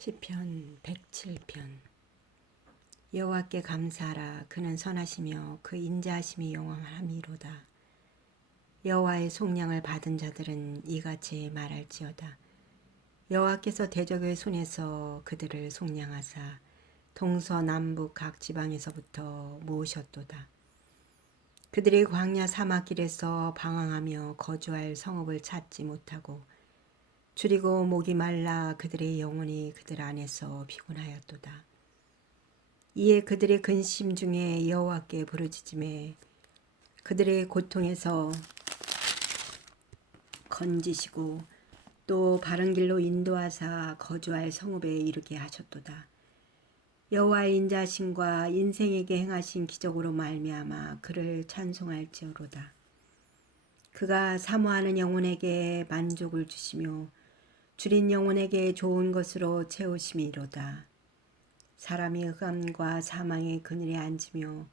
시편 107편 여호와께 감사하라 그는 선하시며 그 인자하심이 영원함이로다 여호와의 속량을 받은 자들은 이같이 말할지어다 여호와께서 대적의 손에서 그들을 속량하사 동서남북 각 지방에서부터 모으셨도다 그들이 광야 사막길에서 방황하며 거주할 성읍을 찾지 못하고 줄이고 목이 말라 그들의 영혼이 그들 안에서 피곤하였도다. 이에 그들의 근심 중에 여호와께 부르짖음에 그들의 고통에서 건지시고 또 바른 길로 인도하사 거주할 성읍에 이르게 하셨도다. 여호와의 인자심과 인생에게 행하신 기적으로 말미암아 그를 찬송할지어로다. 그가 사모하는 영혼에게 만족을 주시며 주린 영혼에게 좋은 것으로 채우심이로다. 사람이 흑암과 사망의 그늘에 앉으며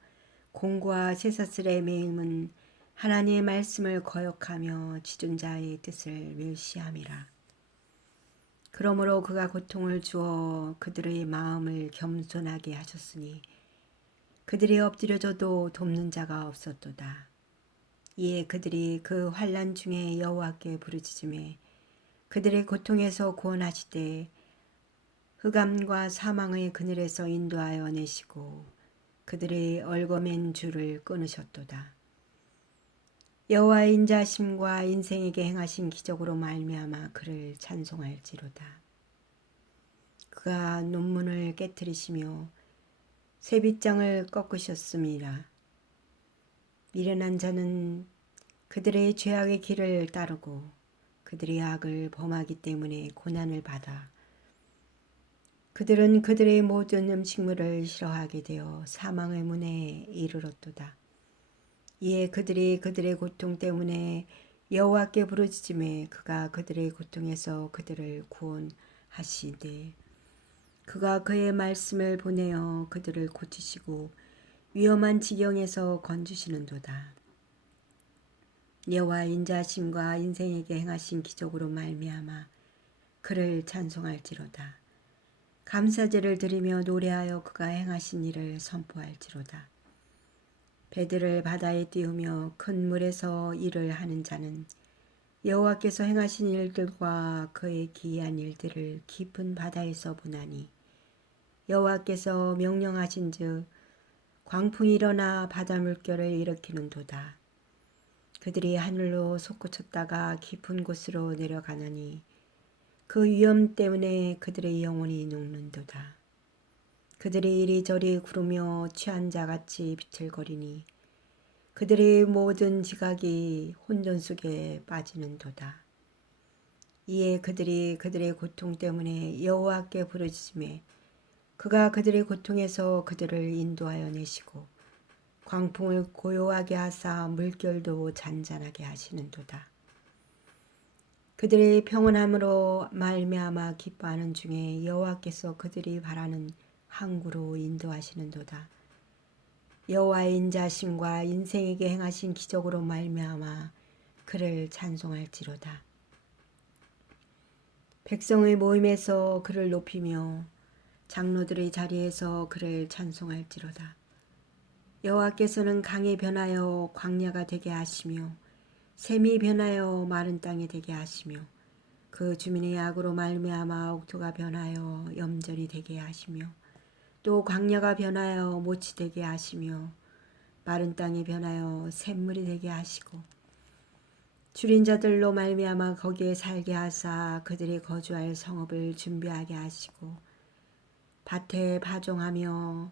공과 쇠사슬에 매임은 하나님의 말씀을 거역하며 지존자의 뜻을 멸시함이라. 그러므로 그가 고통을 주어 그들의 마음을 겸손하게 하셨으니 그들이 엎드려져도 돕는 자가 없었도다. 이에 그들이 그 환란 중에 여호와께 부르짖음에 그들의 고통에서 구원하시되 흑암과 사망의 그늘에서 인도하여 내시고 그들의 얼거맨 줄을 끊으셨도다. 여호와의 인자심과 인생에게 행하신 기적으로 말미암아 그를 찬송할지로다. 그가 논문을 깨뜨리시며 세빗장을 꺾으셨습니다. 미련한 자는 그들의 죄악의 길을 따르고 그들의 악을 범하기 때문에 고난을 받아 그들은 그들의 모든 음식물을 싫어하게 되어 사망의 문에 이르렀도다. 이에 그들이 그들의 고통 때문에 여호와께 부르짖음에 그가 그들의 고통에서 그들을 구원하시되 그가 그의 말씀을 보내어 그들을 고치시고 위험한 지경에서 건지시는도다. 여호와 인자하심과 인생에게 행하신 기적으로 말미암아 그를 찬송할지로다. 감사제를 드리며 노래하여 그가 행하신 일을 선포할지로다. 배들을 바다에 띄우며 큰 물에서 일을 하는 자는 여호와께서 행하신 일들과 그의 기이한 일들을 깊은 바다에서 보나니 여호와께서 명령하신즉 광풍이 일어나 바다 물결을 일으키는도다. 그들이 하늘로 솟구쳤다가 깊은 곳으로 내려가나니 그 위험 때문에 그들의 영혼이 녹는도다. 그들이 이리저리 구르며 취한 자같이 비틀거리니 그들의 모든 지각이 혼돈 속에 빠지는도다. 이에 그들이 그들의 고통 때문에 여호와께 부르짖음에 그가 그들의 고통에서 그들을 인도하여 내시고 광풍을 고요하게 하사 물결도 잔잔하게 하시는도다. 그들의 평온함으로 말미암아 기뻐하는 중에 여호와께서 그들이 바라는 항구로 인도하시는도다. 여호와의 인자심과 인생에게 행하신 기적으로 말미암아 그를 찬송할지로다. 백성의 모임에서 그를 높이며 장로들의 자리에서 그를 찬송할지로다. 여호와께서는 강에 변하여 광야가 되게 하시며 샘이 변하여 마른 땅이 되게 하시며 그 주민의 약으로 말미암아 옥토가 변하여 염전이 되게 하시며 또 광야가 변하여 못이 되게 하시며 마른 땅이 변하여 샘물이 되게 하시고 줄인 자들로 말미암아 거기에 살게 하사 그들이 거주할 성읍을 준비하게 하시고 밭에 파종하며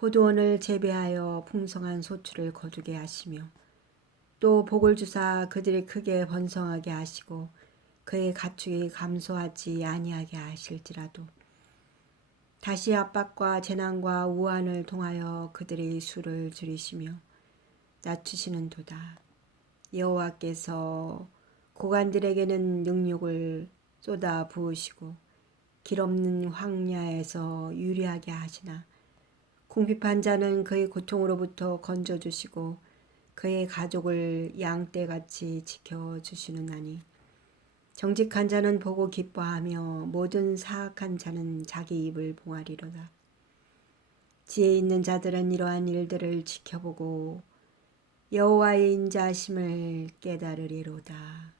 포도원을 재배하여 풍성한 소출을 거두게 하시며 또 복을 주사 그들이 크게 번성하게 하시고 그의 가축이 감소하지 아니하게 하실지라도 다시 압박과 재난과 우한을 통하여 그들의 수를 줄이시며 낮추시는도다. 여호와께서 고관들에게는 능욕을 쏟아 부으시고 길 없는 황야에서 유리하게 하시나 궁핍한 자는 그의 고통으로부터 건져주시고 그의 가족을 양떼같이 지켜주시는 하니 정직한 자는 보고 기뻐하며 모든 사악한 자는 자기 입을 봉하리로다. 지혜 있는 자들은 이러한 일들을 지켜보고 여호와의 인자심을 깨달으리로다.